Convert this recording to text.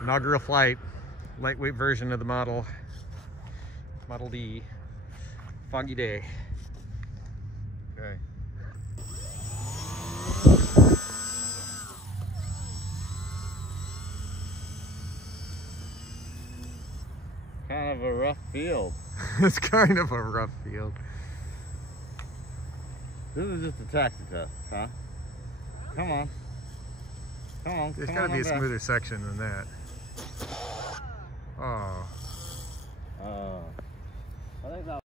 Inaugural flight, lightweight version of the Model D. Foggy day. Okay. Kind of a rough field. It's kind of a rough field. This is just a taxi test, huh? Come on. Come on. There's got to be a smoother section than that. Oh.